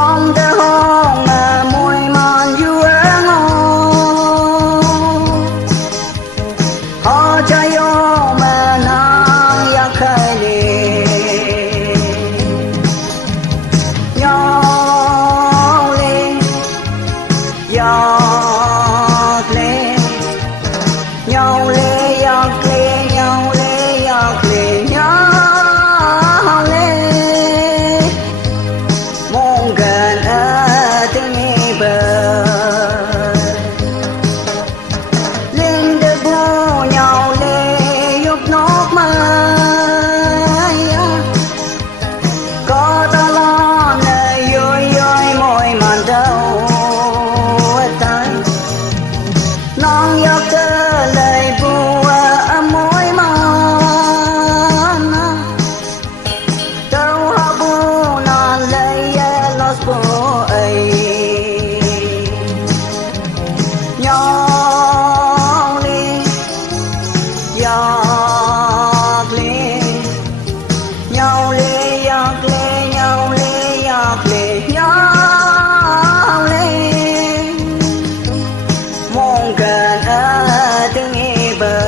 phong tơ hong môi man du ngô họ chạy yo mà nàng ya khai đi nhau lên giọt lên nhau lên giọt lên nhau lên giọt lên nhau lên mong gần ở tiếng nghe bờ lên được vô nhau lên giúp nốt mai có ta lo nơi vui vui môi màn đâu tay non giọt thơ lời bùa môi màn đâu ha bu non lời los bo ấy nhau lên giọt lên nhau lên giọt lên nhau lên giọt lên nhau lên mong gần ở tiếng nghe bờ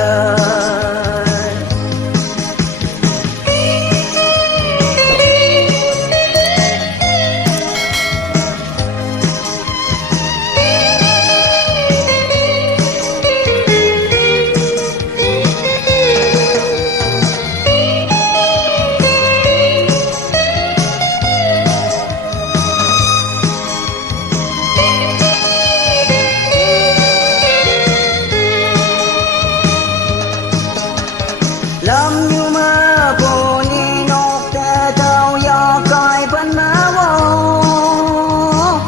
lâm như mơ phù ni nốt tê thâu do coi vẫn mơ vô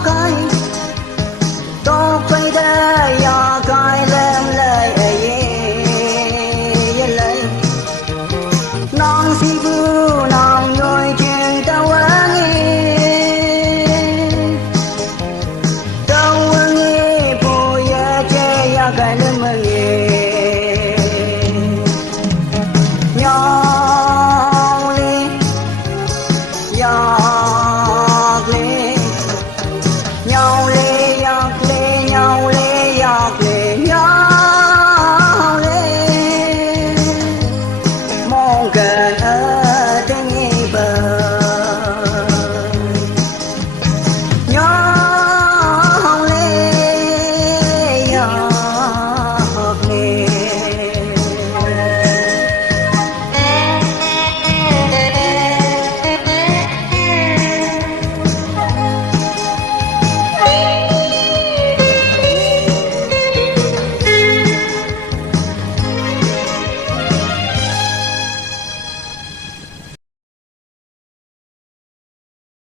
cây tốt phải đê do coi lên lời lời non si vu non ngồi chuyện tao nghe phù ya chê ya cái lên mơ nghe nhau lên giọt lên nhau lên giọt lên nhau lên giọt lên nhau lên mong gần